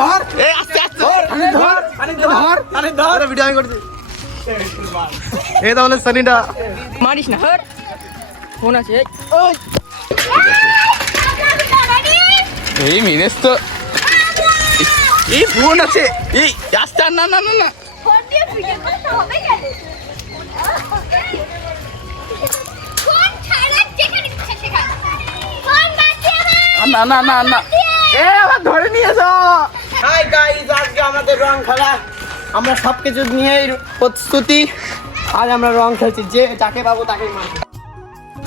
ধর এই আস্তে আস্তে ধর ভিডিও আমি করছি। এই তাহলে সানিটা মারিস না হট ফোন আছে এই মিরেস তো এই ফোন আছে এই আস্তে না না না না ফোন দিয়ে ভিডিও করতে হবে কেন? ফোন ছাড়া যেখানে ইচ্ছা সেখানে ফোন বাঁচিয়ে না না না না এ আবার ধরে নিয়ে যাও। হাই গাইস, আজকে আমাদের রং খেলা। আমরা সবকিছু নিয়ে প্রস্তুতি। আজ আমরা রং খেলছি, যে যাকে পাবো তাকেই মারবো।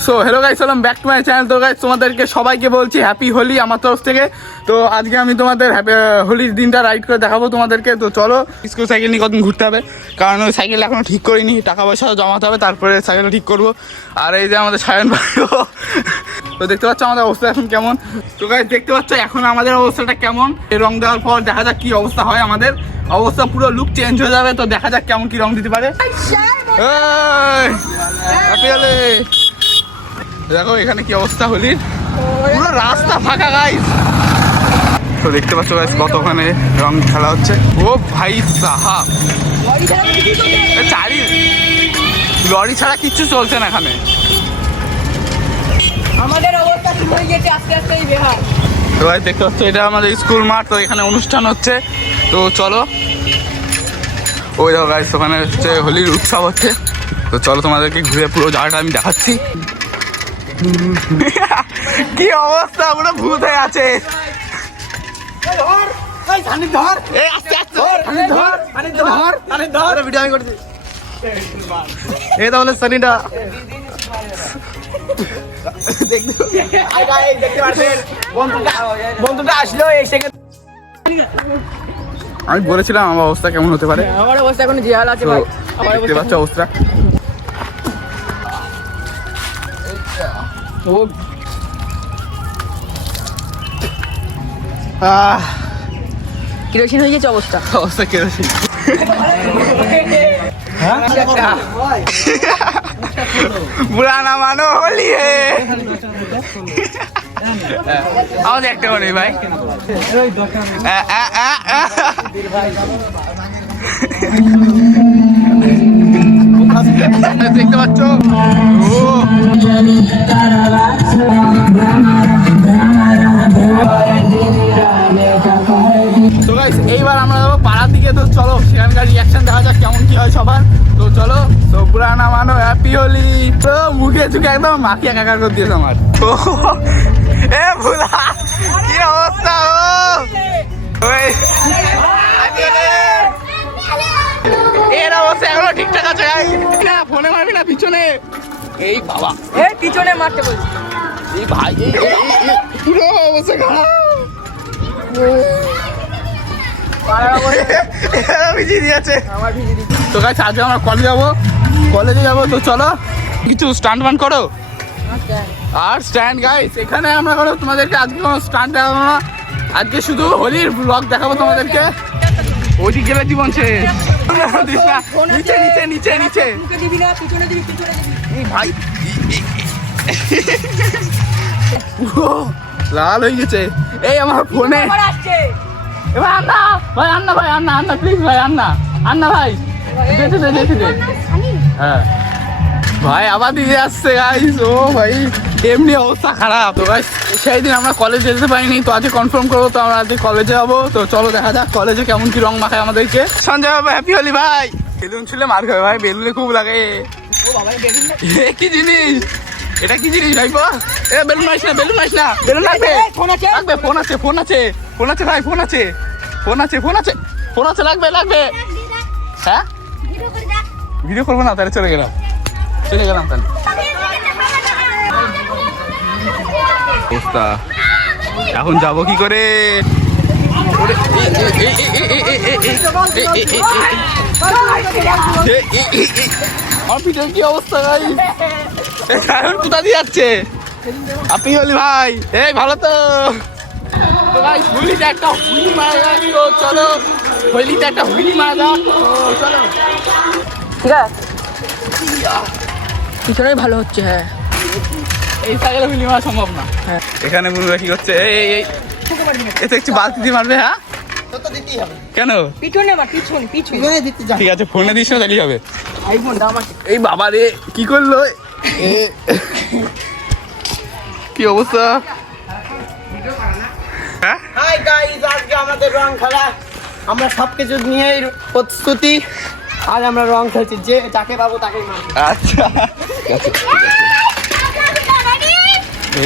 So hello guys, welcome back to my channel. তো গাইস তোমাদেরকে সবাইকে বলছি হ্যাপি হোলি আমার তরফ থেকে। তো আজকে আমি তোমাদের হোলির দিনটা রাইড করে দেখাবো তোমাদেরকে। তো চলো, স্কুল সাইকেল নিয়ে কতদিন ঘুরতে হবে, কারণ ওই সাইকেল এখনো ঠিক করিনি, টাকা পয়সা জমাতে হবে, তারপরে সাইকেলটা ঠিক করবো। আর এই যে আমাদের সায়ন ভাই, তো দেখতে পাচ্ছ আমাদের অবস্থা এখন কেমন। তো গাইস দেখতে পাচ্ছ এখন আমাদের অবস্থাটা কেমন। এই রং দেওয়ার পর দেখা যাক কি অবস্থা হয়, আমাদের অবস্থা পুরো লুক চেঞ্জ হয়ে যাবে। তো দেখা যাক কেমন কি রং দিতে পারে। হ্যাপি হোলি। দেখো এখানে কি অবস্থা হোলির, পুরো রাস্তা ফাঁকা গাইস। তো দেখতে পাচ্ছ গাইস কতখানে রং খেলা হচ্ছে। ও ভাই সাহাব, লরি ছাড়া কিচ্ছু চলছে না এখানে। আমাদের অবস্থা কি হয়ে গেছে আস্তে আস্তে এই বেহাল। তো গাইস দেখতে পাচ্ছ এটা আমাদের স্কুল মাঠ, তো এখানে অনুষ্ঠান হচ্ছে। তো চলো, ওই দেখো গাইস ওখানে হচ্ছে হোলির উৎসব হচ্ছে। তো চলো তোমাদেরকে ঘুরে পুরো জায়গাটা আমি দেখাচ্ছি। কি অবস্থা, পুরো ভূত হয়ে আছে। এই আস্তে আস্তে ধর ভিডিও আমি করছি। এই তাহলে সানিটা দেখতে পাচ্ছেন বন্ধুটা আসলো এসে। আমি বলেছিলাম আমার অবস্থা কেমন হতে পারে। আমার অবস্থা এখন জিয়াল আছে ভাই। আমার দেখতে পাচ্ছ অবস্থা। কিরোসিন হয়ে গেছে অবস্থা। অবস্থা কেরোসিন। পুরানা মানো হোলি হে। আমাদের একটা করে ভাই দেখতে পাচ্ছ। তো গাইস এইবার আমরা যাবো পাড়ার দিকে। তো চলো সেখানকার রিয়াকশন দেখা যাক কেমন কি হয় সবার। তো চলো, তো পুরানা মানো হ্যাপি হোলি। তো মুখে চুখে একদম মাখি একাকার করে দিয়েছে আমার। এ ভুলা কি অবস্থা। এর অবস্থা এখনো ঠিকঠাক আছে। না ফোনে মারবি না, পিছনে। এই বাবা, এই পিছনে মারতে বলছি। এই ভাই পুরো অবস্থা খারাপ। তো গাইস আজকে আমরা কলেজে যাবো। তো চলো কিছু স্টান্ট বান করো। আর স্ট্যান্ড গাইস এখানে আমরা করো তোমাদেরকে আজকে কোনো স্টান্ট দেখাবো না, আজকে শুধু হোলির ব্লগ দেখাবো তোমাদেরকে। ওইদিক গেলে জীবন শেষ। নিচে নিচে নিচে নিচে দিবি না, পিছনে দিবি, পিছনে দিবি। এই ভাই লাল হয়ে গেছে। এই আমার ফোনে আসছে এবার আন্না ভাই, আন্না ভাই, আন্না আন্না প্লিজ ভাই, আন্না আন্না ভাই দেখে দে দেখে দে। হ্যাঁ ভাই আবার দিদি আসছে গাইস। ও ভাই এমনি অবস্থা খারাপ। তো গাইস সেই দিন আমরা কলেজে যেতে পারিনি, তো আজকে কনফার্ম করবো। তো আমরা আজকে কলেজে যাবো। তো চলো দেখা যাক কলেজে কেমন কি রং মাখায় আমাদেরকে। সঞ্জয় বাবা হ্যাপি হোলি ভাই। বেলুন ছুলে মার খাবে ভাই, বেলুনে খুব লাগে। কি জিনিস এটা, কি জিনিস ভাই? এ বেলুন মারিস না, বেলুন মারিস না, বেলুন লাগবে। লাগবে, ফোন আছে, ফোন আছে, ফোন আছে ভাই, ফোন আছে, ফোন আছে, ফোন আছে, ফোন আছে, লাগবে লাগবে। হ্যাঁ ভিডিও করবো না, তাহলে চলে গেলাম তাহলে। অবস্থা এখন যাবো কি করে? আমার পিঠের কি অবস্থা ভাই, এখন কোথা দিয়ে যাচ্ছে? আপনি হলি ভাই, এই ভালো তো। ভাই হুইলিতে একটা হুইলি মারা যাক। তো চলো হুইলিতে একটা হুইলি মারা যাক। চলো ঠিক আছে, পিছনেই ভালো হচ্ছে। হ্যাঁ এই সাইকেলে হুইলি মারা সম্ভব না। হ্যাঁ এখানে বন্ধুরা কি করছে, এই এতে একটু বালতি দিয়ে মারবে। হ্যাঁ তো তো দিতেই হবে। কেন? পিছনে মার, পিছনে পিছনে পিছনে দিতে যা। ঠিক আছে, ফোনে দিস না তাহলেই হবে। আইফোনটা আমাকে। এই বাবা রে, কি করলো এ? কি অবস্থা? হ্যাঁ, হাই গাইস, আজকে আমাদের রং খেলা। আমরা সবকিছু নিয়েই প্রস্তুতি। আজ আমরা রং খেলছি, যে যাকে পাবো তাকেই মারবো। আচ্ছা ঠিক আছে, ঠিক আছে।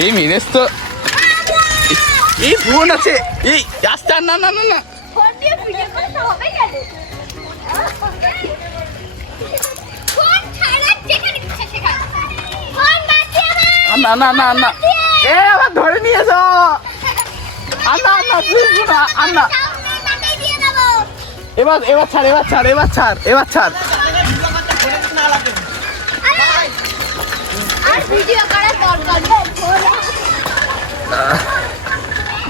এই মিনেস তো এই ফোন আছে, এই আস্তে, না না না না, ফোন দিয়ে ভিডিও করতে হবে কেন? ফোন ছাড়া যেখানে ইচ্ছা সেখানে। ফোন বাঁচিয়ে দাও। না না না না, এ আবার ধরে নিয়ে যাও। আন্না আন্না, প্লিজ না আন্না। সামনে লাগাই দিয়ে দেবো। এবার এবার ছাড়, এবার ছাড়, এবার ছাড়, এবার ছাড়। আর ভিডিও করার দরকার নেই। ফোন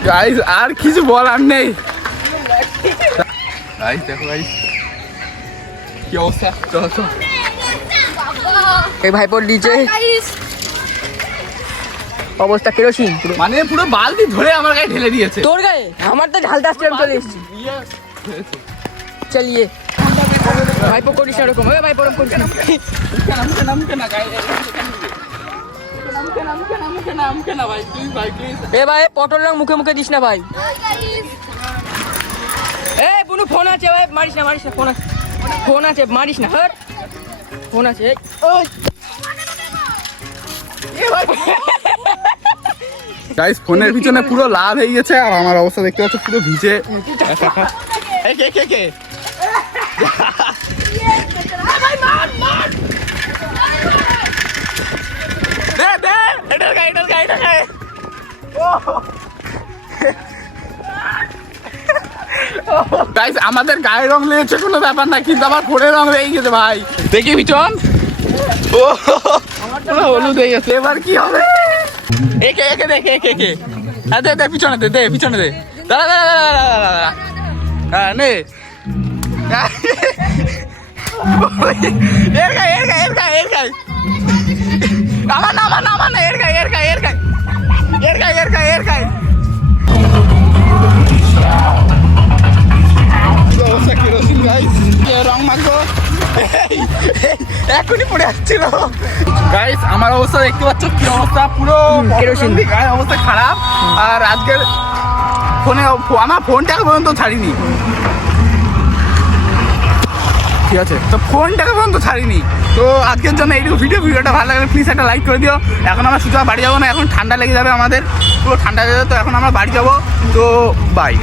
গাইস আর কিছু বলার নেই। গাইস দেখো গাইস, কি অবস্থা। চলো চলো। এই ভাইপোর নিচে গাইস অবস্থা কেরোসিন পুরো। মানে পুরো বালতি ধরে আমার গায়ে ঢেলে দিয়েছে। তোর গায়ে আমার তো ঢালতে আসছে, আমি চলে এসেছি। ইয়ে, চলিয়ে ভাইপো করিস না এরকম, এ ভাইপো এরকম করিস না। ভাই প্লিজ, ভাই প্লিজ। এ ভাই পটল রং মুখে মুখে দিস না ভাই। গাইস এ বুনু ফোন আছে ভাই, মারিস না মারিস না, ফোন আছে, ফোন আছে, মারিস না, হট ফোন আছে। এই, ওই গাইস ফোনের পিছনে পুরো লাল হয়ে গেছে, আর আমার অবস্থা দেখতে পাচ্ছ পুরো ভিজে। এই কে কে কে? দে দে, এটার গায়ে, এটার গায়ে, এটার গায়ে। গাইস আমাদের গায়ের রং লেগেছে কোনো ব্যাপার না, কিন্তু আমার ফোনের রং লেগে গেছে ভাই। দেখি পিছন, ও পুরো হলুদ হয়ে গেছে। এবার কি হবে? একে একে দেখে, একে একে। হ্যাঁ দে দে, পিছনে দে, দে পিছনে দে। দাঁড়া দাঁড়া দাঁড়া দাঁড়া দাঁড়া, হ্যাঁ নে। এর গায়ে, এর গায়ে, এর গায়ে, এর গায়ে। আমার না, আমার না, আমার না, এর গায়ে, এর গায়ে, এর গায়ে, এর গায়ে, এর গায়ে, এর গায়ে। অবস্থা কেরোসিন গাইস, রং মাখো। এখনই পড়ে আসছিল গাইস। আমার অবস্থা দেখতে পাচ্ছ কি অবস্থা, পুরো কেরোসিন। গায়ের অবস্থা খারাপ। আর আজকের ফোনে আমার ফোনটাকে পর্যন্ত ছাড়িনি, ঠিক আছে? তো ফোনটাকে পর্যন্ত ছাড়িনি। তো আজকের জন্য এইটুকু ভিডিওটা ভালো লাগলে প্লিজ একটা লাইক করে দিও। এখন আমরা সুযোগ বাড়ি যাবো না, এখন ঠান্ডা লেগে যাবে আমাদের, পুরো ঠান্ডা লেগে যাবে। তো এখন আমরা বাড়ি যাবো, তো বাই।